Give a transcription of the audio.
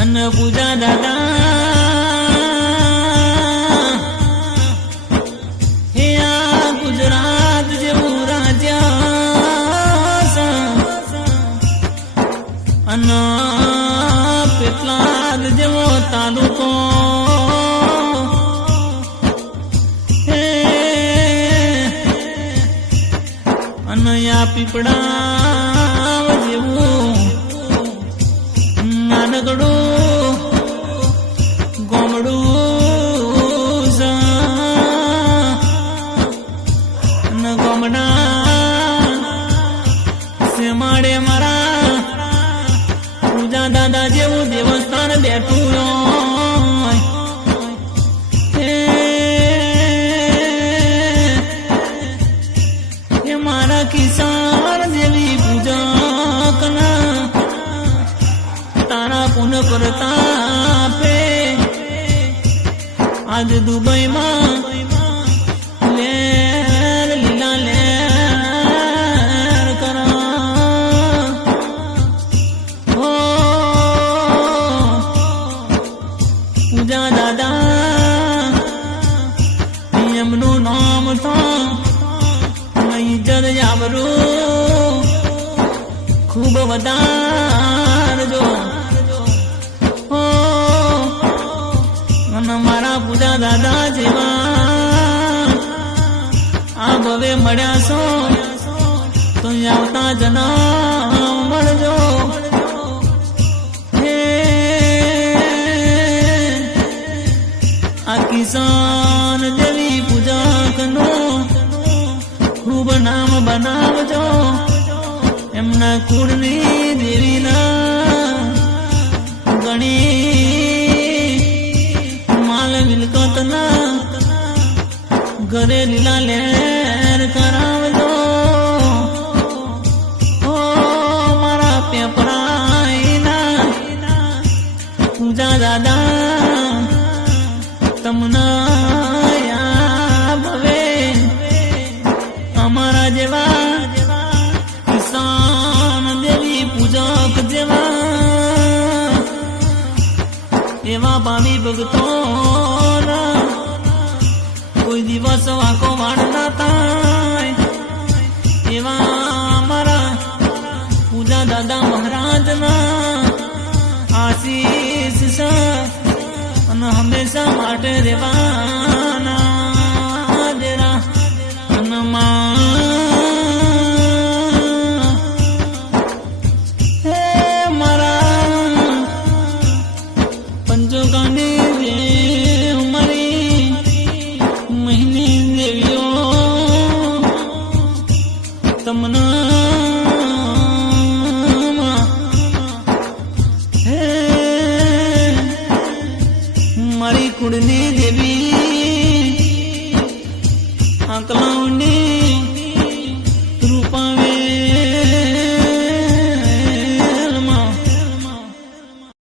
અન પૂજા દાદા હે આ ગુજરાત જેવું રાજ્ય અન પેટલાદ જેવો તાલુકો હે અનયા પીપળા જેવું નાનકડું ગોમડું ગોમડા સેમાડે મારા પૂજા દાદા જેવું દેવસ્થાન બેઠું એ મારા કિસાન જેવી પૂજા કના તારા પુન પ્રતાપે આજ દુબઈમાં લેર લીલા લેર કરા હો પૂજા દાદા એમનું નામ તો ઇજ્જત જાબરું ખૂબ વધારજો મારા પૂજા દાદા જેવા આ ભવે મળ્યા છો તો આવતા જન્મ મળજો હે આ કિસાન જેવી પૂજા કનો ખૂબ નામ બનાવજો એમના કુળની દેવીના ગણી મિલકતના ઘરે લીલા લેર કરાવજો ઓ મારા પેપરાઈના પૂજા દાદા તમને ભવે અમારા જેવા કિસાન દેવી પૂજક જેવા એવા ભાવી ભક્તો કોઈ દિવસ વાંકો વાળ ના થાય એવા મારા પૂજા દાદા મહારાજના આશીષ અને હંમેશા માટે રેવાના દેરા અને મારી કુળની દેવી આંકલાઓની